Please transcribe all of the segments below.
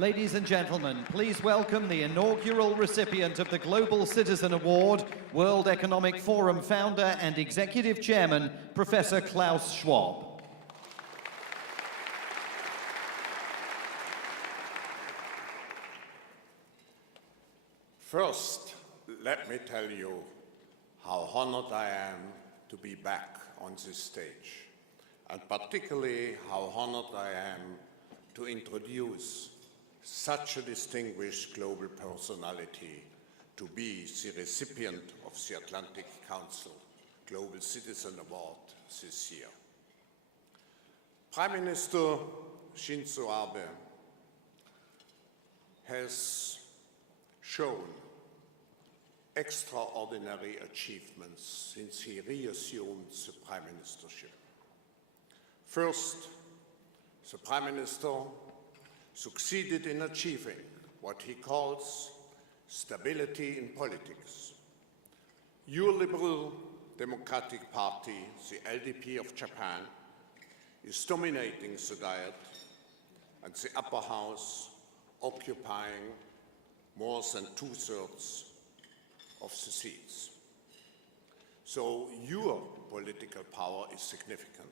Ladies and gentlemen, please welcome the inaugural recipient of the Global Citizen Award, World Economic Forum founder and Executive Chairman, Professor Klaus Schwab. First, let me tell you how honored I am to be back on this stage, and particularly how honored I am to introduce such a distinguished global personality to be the recipient of the Atlantic Council Global Citizen Award this year. Prime Minister Shinzo Abe has shown extraordinary achievements since he reassumed the Prime Ministership. First, the Prime Minister succeeded in achieving what he calls stability in politics. Your Liberal Democratic Party, the LDP of Japan, is dominating the Diet and the upper house, occupying more than 2/3 of the seats. So your political power is significant.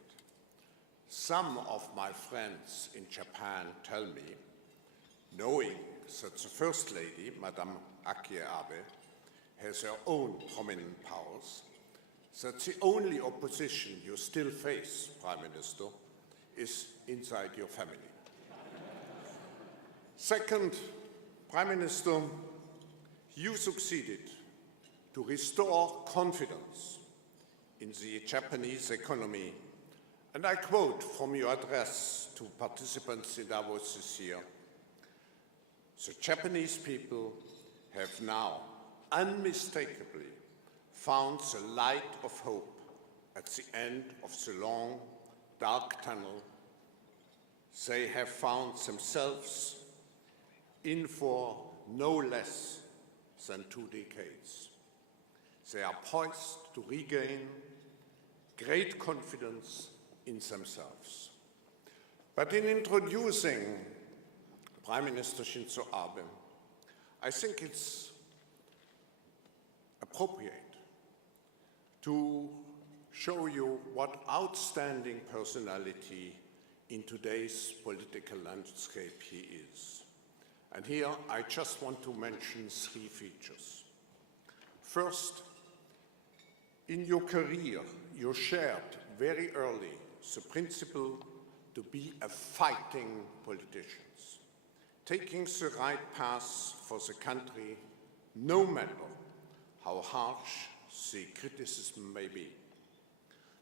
Some of my friends in Japan tell me, knowing that the First Lady, Madame Akie Abe, has her own prominent powers, that the only opposition you still face, Prime Minister, is inside your family. Second, Prime Minister, you succeeded to restore confidence in the Japanese economy. And I quote from your address to participants in Davos this year, "The Japanese people have now unmistakably found the light of hope at the end of the long, dark tunnel they have found themselves in for no less than 2 decades. They are poised to regain great confidence in themselves." But in introducing Prime Minister Shinzo Abe, I think it's appropriate to show you what outstanding personality in today's political landscape he is. And here I just want to mention 3 features. First, in your career, you shared very early the principle to be a fighting politician, taking the right path for the country, no matter how harsh the criticism may be.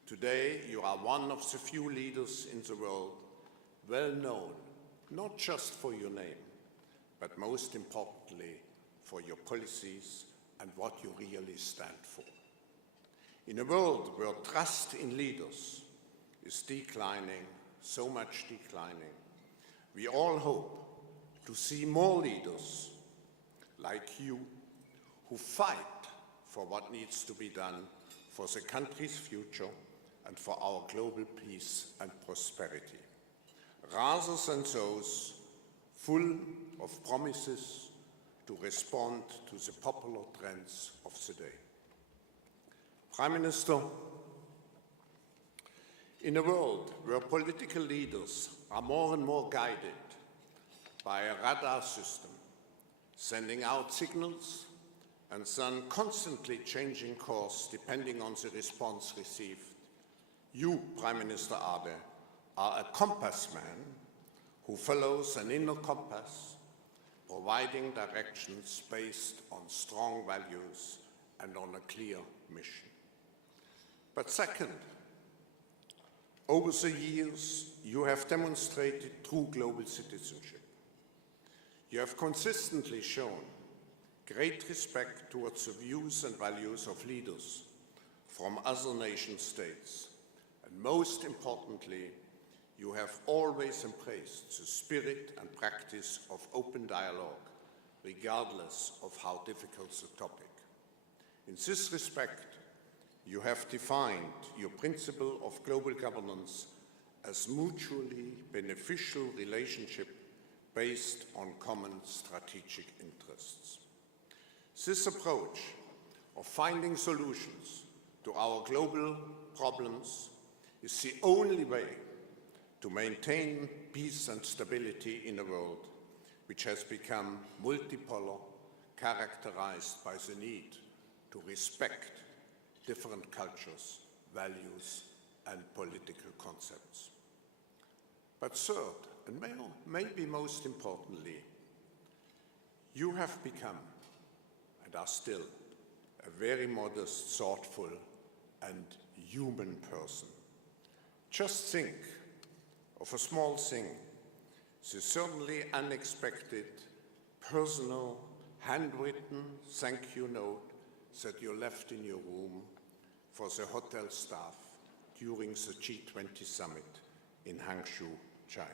Today, you are one of the few leaders in the world well known, not just for your name, but most importantly, for your policies and what you really stand for. In a world where trust in leaders is declining, so much declining, we all hope to see more leaders like you who fight for what needs to be done for the country's future and for our global peace and prosperity, rather than those full of promises to respond to the popular trends of the day. Prime Minister, in a world where political leaders are more and more guided by a radar system, sending out signals and then constantly changing course depending on the response received, you, Prime Minister Abe, are a compass man who follows an inner compass, providing directions based on strong values and on a clear mission. But second, over the years, you have demonstrated true global citizenship. You have consistently shown great respect towards the views and values of leaders from other nation states. And most importantly, you have always embraced the spirit and practice of open dialogue, regardless of how difficult the topic. In this respect, you have defined your principle of global governance as mutually beneficial relationship based on common strategic interests. This approach of finding solutions to our global problems is the only way to maintain peace and stability in a world which has become multipolar, characterized by the need to respect different cultures, values, and political concepts. But third, and maybe most importantly, you have become, and are still, a very modest, thoughtful, and human person. Just think of a small thing, the certainly unexpected, personal, handwritten thank you note that you left in your room for the hotel staff during the G20 summit in Hangzhou, China.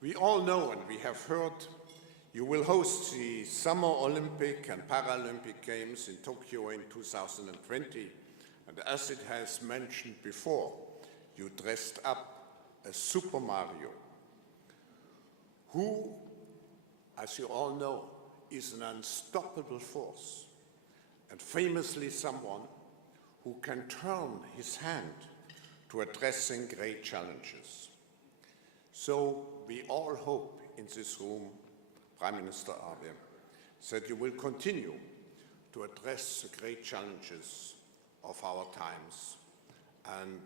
We all know and we have heard you will host the Summer Olympic and Paralympic Games in Tokyo in 2020, and as it has mentioned before, you dressed up as Super Mario, who, as you all know, is an unstoppable force, and famously someone who can turn his hand to addressing great challenges. So we all hope in this room, Prime Minister Abe, that you will continue to address the great challenges of our times. And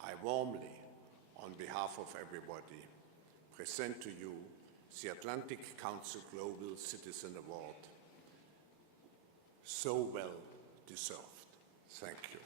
I warmly, on behalf of everybody, present to you the Atlantic Council Global Citizen Award, so well deserved. Thank you.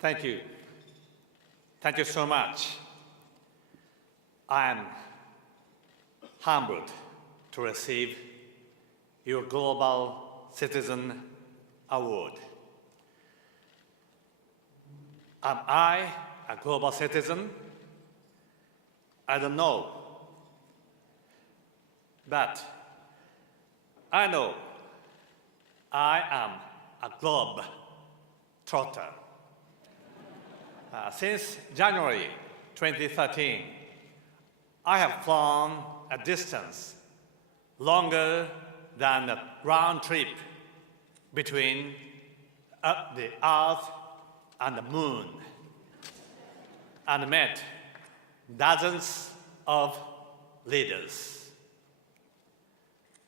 Thank you. Thank you so much. I am humbled to receive your Global Citizen Award. Am I a global citizen? I don't know. But I know I am a globe trotter. Since January 2013, I have flown a distance longer than a round trip between the Earth and the Moon, and met dozens of leaders.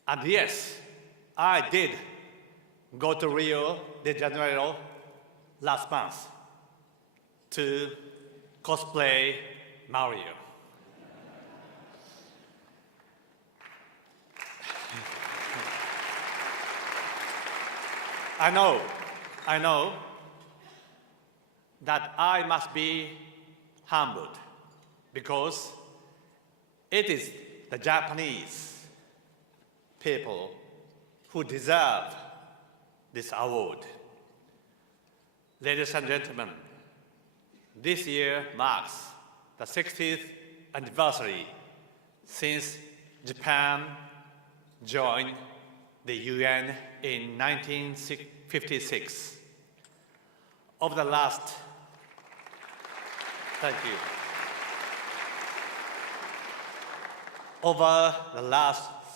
And yes, I did go to Rio de Janeiro last month to cosplay Mario. I know that I must be humbled because it is the Japanese people who deserve this award. Ladies and gentlemen, this year marks the 60th anniversary since Japan joined the UN in 1956. Over the last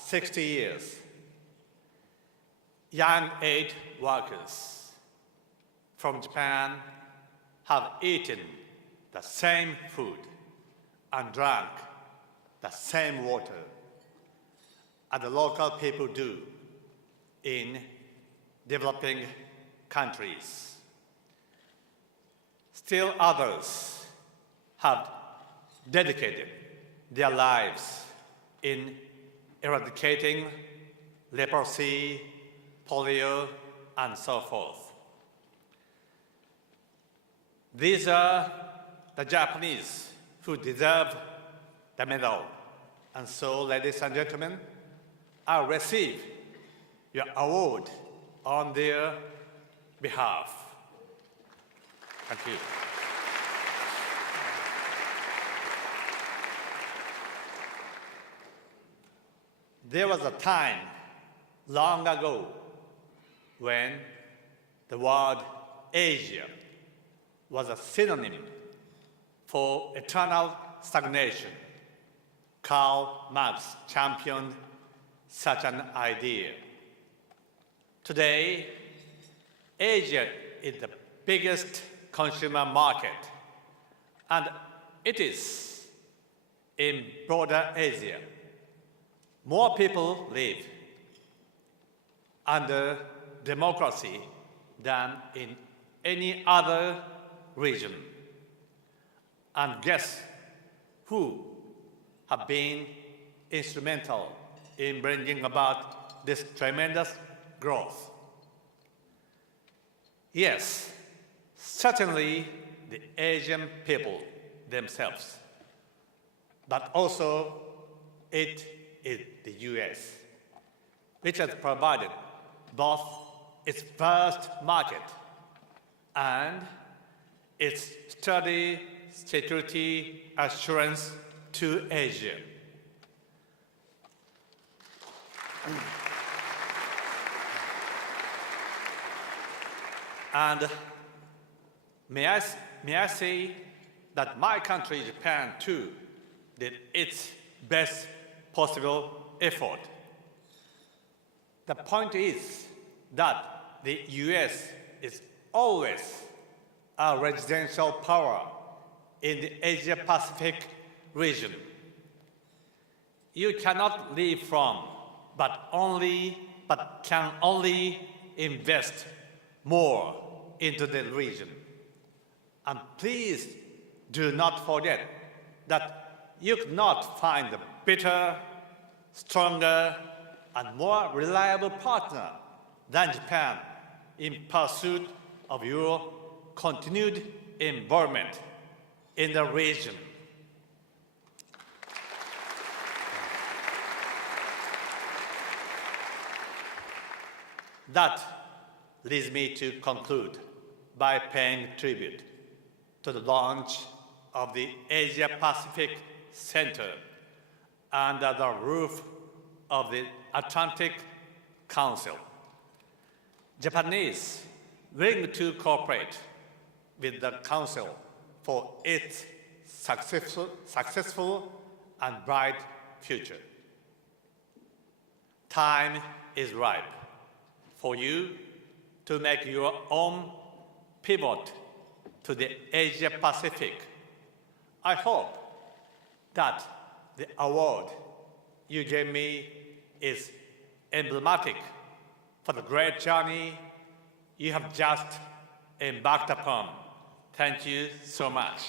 60 years, young aid workers from Japan have eaten the same food and drunk the same water as the local people do in developing countries. Still others have dedicated their lives in eradicating leprosy, polio, and so forth. These are the Japanese who deserve the medal. And so, ladies and gentlemen, I'll receive your award on their behalf. Thank you. There was a time long ago when the word Asia was a synonym for eternal stagnation. Karl Marx championed such an idea. Today, Asia is the biggest consumer market, and it is in broader Asia. More people live under democracy than in any other region. And guess who have been instrumental in bringing about this tremendous growth? Yes, certainly the Asian people themselves, but also it is the US, which has provided both its first market and its sturdy security assurance to Asia. And may I say that my country, Japan, too, did its best possible effort. The point is that the US is always a residential power in the Asia-Pacific region. You cannot live from, but can only invest more into the region. And please do not forget that you cannot find a better, stronger, and more reliable partner than Japan in pursuit of your continued involvement in the region. That leads me to conclude by paying tribute to the launch of the Asia-Pacific Center under the roof of the Atlantic Council. Japanese willing to cooperate with the Council for its successful and bright future. Time is ripe for you to make your own pivot to the Asia-Pacific. I hope that the award you gave me is emblematic for the great journey you have just embarked upon. Thank you so much.